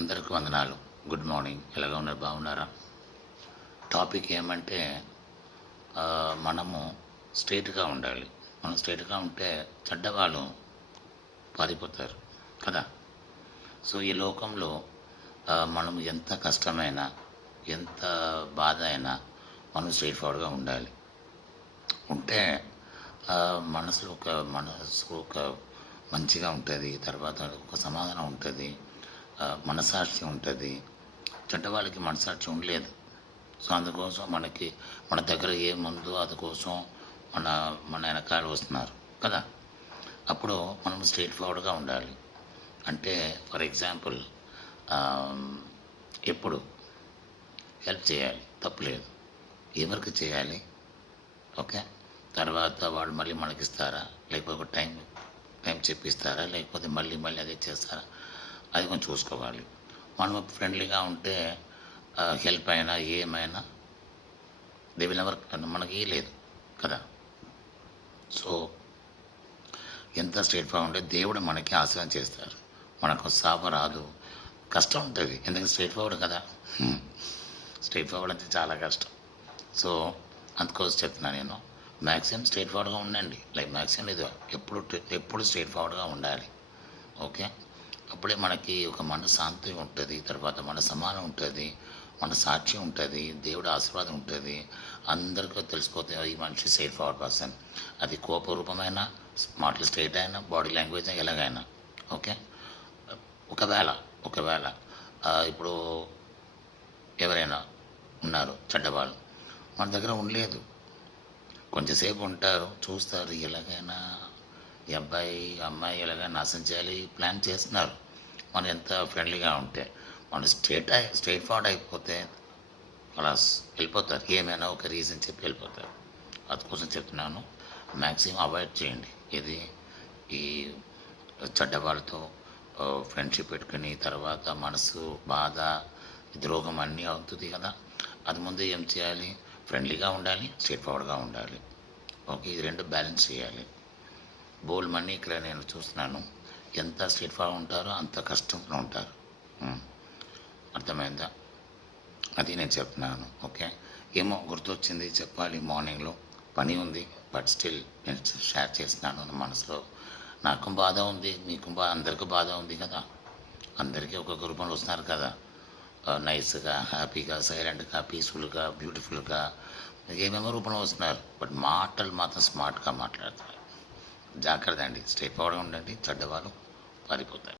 అందరికీ వందనాలు. Good morning. ఎలాగ ఉన్నారు? బాగున్నారా? టాపిక్ ఏమంటే మనము స్ట్రైట్గా ఉండాలి. మనం స్ట్రైట్గా ఉంటే చెడ్డవాళ్ళు పారిపోతారు కదా. సో ఈ లోకంలో మనం ఎంత కష్టమైనా, ఎంత బాధ అయినా మనం స్ట్రైట్ ఫార్వర్డ్గా ఉండాలి. ఉంటే మనసు ఒక మంచిగా ఉంటుంది. తర్వాత ఒక సమాధానం ఉంటుంది, మనసాక్షి ఉంటుంది. చెడ్డవాళ్ళకి మనసాక్షి ఉండలేదు. సో అందుకోసం మన దగ్గర ఏముందో అందుకోసం మన మన వెనకాల వస్తున్నారు కదా. అప్పుడు మనం స్ట్రైట్ ఫార్వర్డ్గా ఉండాలి. అంటే ఫర్ ఎగ్జాంపుల్ ఎప్పుడు హెల్ప్ చేయాలి, తప్పులేదు. ఎవరికి చేయాలి, ఓకే. తర్వాత వాళ్ళు మళ్ళీ మనకి ఇస్తారా, లేకపోతే ఒక టైం చెప్పిస్తారా, లేకపోతే మళ్ళీ అదే చేస్తారా, అది కొంచెం చూసుకోవాలి. మనం ఫ్రెండ్లీగా ఉంటే హెల్ప్ అయినా ఏమైనా దే విల్ ఎవర్ మనకి లేదు కదా. సో ఎంత స్ట్రైట్ ఫార్వర్డ్ ఉంటే దేవుడు మనకి ఆశీర్వాదం చేస్తారు. మనకు సాప రాదు, కష్టం ఉంటుంది. ఎందుకంటే స్ట్రైట్ ఫార్వర్డ్ కదా. స్ట్రైట్ ఫార్వర్డ్ అంటే చాలా కష్టం. సో అందుకోసం చెప్తున్నాను నేను, మ్యాక్సిమం స్ట్రైట్ ఫార్వర్డ్గా ఉండండి. లైక్ మ్యాక్సిమం లేదు, ఎప్పుడు స్ట్రైట్ ఫార్వర్డ్గా ఉండాలి, ఓకే. అప్పుడే మనకి ఒక మనశ్శాంతి ఉంటుంది, తర్వాత మన సమానం ఉంటుంది, మన సాక్ష్యం ఉంటుంది, దేవుడి ఆశీర్వాదం ఉంటుంది. అందరికీ తెలిసిపోతుంది ఈ మనిషి స్ట్రైట్ ఫార్వర్డ్ పర్సన్. అది కోపరూపమైన, మాటలు స్ట్రైట్ అయినా, బాడీ లాంగ్వేజ్ ఎలాగైనా, ఓకే. ఒకవేళ ఇప్పుడు ఎవరైనా ఉన్నారు చెడ్డవాళ్ళు, మన దగ్గర ఉండలేదు, కొంచెంసేపు ఉంటారు, చూస్తారు, ఎలాగైనా ఈ అమ్మాయి ఎలాగైనా నాశనం చేయాలి ప్లాన్ చేస్తున్నారు. మనం ఎంత ఫ్రెండ్లీగా ఉంటే, మనం స్ట్రైట్ ఫార్వర్డ్ అయిపోతే అలా వెళ్ళిపోతారు. ఏమైనా ఒక రీజన్ చెప్పి వెళ్ళిపోతారు. అందుకోసం చెప్తున్నాను, మ్యాక్సిమం అవాయిడ్ చేయండి. ఈ చెడ్డవాళ్ళతో ఫ్రెండ్షిప్ పెట్టుకుని తర్వాత మనసు బాధ, ద్రోహం అన్నీ అవుతుంది కదా. అది ముందు ఏం చేయాలి, ఫ్రెండ్లీగా ఉండాలి, స్ట్రైట్ ఫార్వర్డ్గా ఉండాలి, ఓకే. ఇది రెండు బ్యాలెన్స్ చేయాలి. బోల్ మనీ ఇక్కడ నేను చూస్తున్నాను, ఎంత స్ట్రైట్ ఫార్వర్డ్ ఉంటారో అంత కష్టంగా ఉంటారు. అర్థమైందా? అది నేను చెప్తున్నాను, ఓకే. ఏమో గుర్తొచ్చింది చెప్పాలి. మార్నింగ్లో పని ఉంది, బట్ స్టిల్ నేను షేర్ చేస్తున్నాను. నా మనసులో నాకు బాధ ఉంది, మీకు అందరికీ బాధ ఉంది కదా. అందరికీ ఒక్కొక్క రూపంలో వస్తున్నారు కదా, నైస్గా, హ్యాపీగా, సైలెంట్గా, పీస్ఫుల్గా, బ్యూటిఫుల్గా, ఏమేమో రూపంలో వస్తున్నారు. బట్ మాటలు మాత్రం స్మార్ట్గా మాట్లాడతారు. జాగ్రత్త అండి, స్ట్రైట్ ఫార్వర్డ్గా ఉండండి, చెడ్డవాళ్ళు పారిపోతారు.